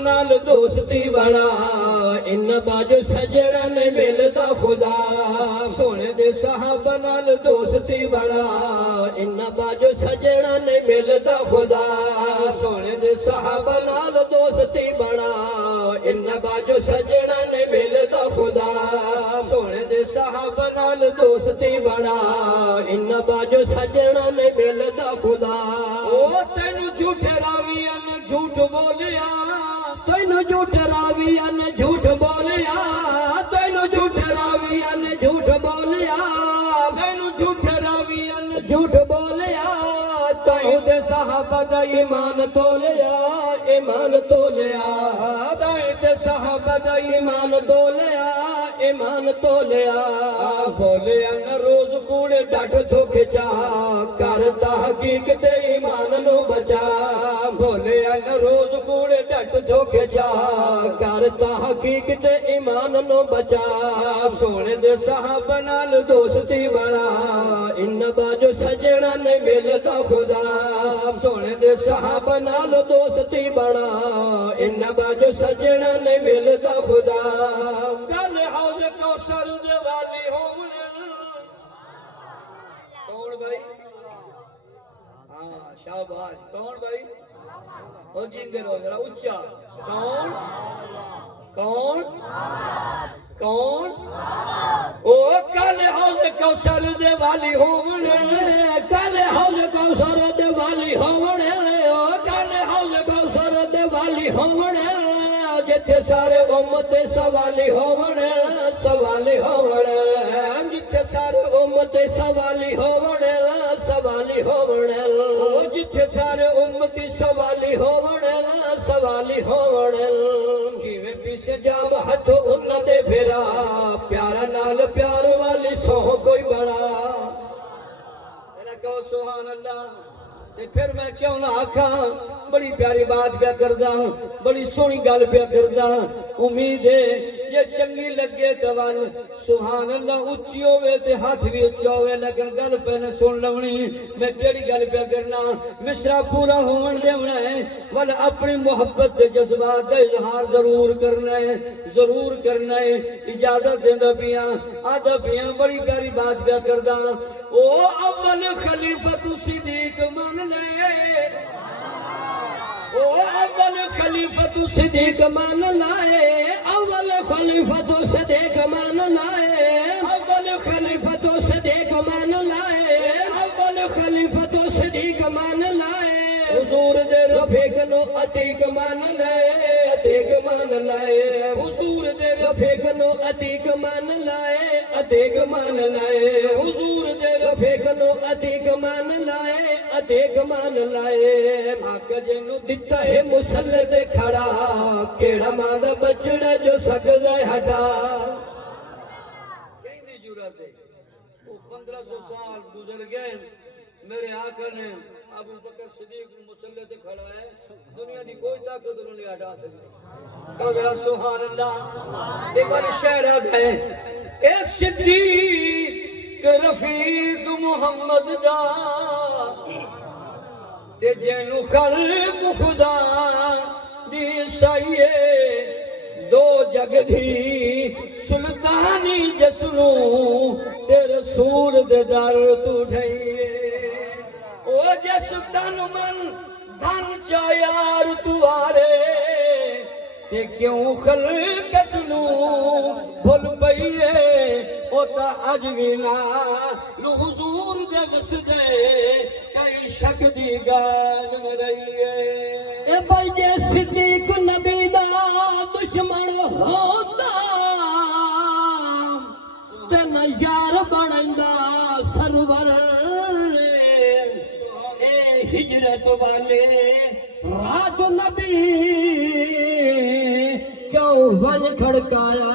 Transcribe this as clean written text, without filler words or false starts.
नाल दोस्ती बना इन बाजो सजना ने मिलदा खुदा सोने दे साहबा नाल दोस्ती बना इन बाजो सजना ने मिलदा खुदा सोने दे साहबा नाल दोस्ती बना इन बाजो सजना ने मिलदा खुदा सोने दे साहबा नाल दोस्ती बना इन बाजो सजना ने मिलदा खुदा ओ तेनू झूठे रावियां ने झूठ बोलिया तेनू झूठ रावियां ने झूठ बोलिया तेनू झूठ रावियां ने झूठ बोलिया तेनू झूठ रावियां ने झूठ बोलिया ताऊ दे साहबा दा ईमान तोलिया ईमान तोलिया ताऊ दे साहबा दा ईमान तोलिया ईमान तोलिया बोलिया न रोज कूड़े डट धोखे चा करता हकीकत ईमान नु बचा बोलिया न रोज कूड़े डट धोखे चा करता हकीकत ईमान नु बचा सोने दे साहबा नाल दोस्ती बना इन बाजो सजना ने मिलदा खुदा सोने दे साहबा नाल दोस्ती बना इन बाजो सजना ने मिलदा खुदा कल हौज कौसर दे वाली होवणे कौन भाई हाँ शाबाश कौन भाई ओ जिंदे रहो जरा उच्चा कौन कौन कौन ओ कल हौज कौसर दे वाली होवणे कल हौज कौसर दे वाली होवणे ओ कल हौज कौसर दे वाली होवणे जिथे सारे उम्मत सवाली होवणे सवाली होवणे जिथे सारे उम्मत सवाली होवणे सवाली होवणे जिथे सारे उम्मत सवाली होवणे सवाली होवणे जिवें पिछे जाम हथ उन्हां दे फेरा प्यारा नाल प्यार वाली सोह कोई बड़ा तेरा कहो सुभान अल्लाह ते फिर मैं क्यों ना आखा बड़ी प्यारी बात प्या करदा बड़ी सोहनी गल प्या करदा उम्मीद है जे चंगी लगे तो वल सुभान अल्लाह उच्ची होवे ते हाथ भी उच्चा होवे लेकिन गल पहले सुन लवनी मैं केड़ी गल प्या करना मिसरा पूरा होवन देवना है वल अपनी मोहब्बत दे जज्बात दा इजहार जरूर करना है इजाजत देंदा पिया आदा पिया बड़ी प्यारी बात प्या करदा ओ अव्वल खलीफतु सिद्दीक मान ले ओ अव्वल खलीफतु सिद्दीक मान लाए अव्वल खलीफतु सिद्दीक मान लाए अव्वल खलीफतु सिद्दीक मान लाए अव्वल खलीफतु सिद्दीक मान लाए हुजूर दे रफीक नो अतीक मान लाए अतीक मान लाए हुजूर दे रफीक नो अतीक मान लाए अतीक मान लाए हुजूर दे रफीक नो अतीक मान लाए अतीक मान लाए हक जिन्नू दिता है मुसल्ले ते खड़ा केड़ा मां दा बछड़ा जो सकदा है हटा कहंदी जरूरत है वो 1500 साल गुजर गए मेरे आका ने अबू बकर सिद्दीक मुसल्ले ते खड़ा है दुनिया दी कोई ताकत नहीं हटा सकती तो जरा सुभान अल्लाह एक बार शेर है ए सिद्दीक रफीक मुहम्मद दा ते जैनू खल्क खुदा दी साइए दो जग दी सुल्तानी जसनू ते रसूल दे दर तू ठइए ओ जस तन मन धन चा यार तू आरे ते क्यों खलकत नू भुल पईए ओ ता अज भी ना हुजूर दे वसदे कई शक दी गाल में रहीए ए भाई जे सिद्दीक नबी दा दुश्मन होंदा ते न यार बनदा सरवर ए हिजरत वाले रात नबी क्यों वन खड़काया।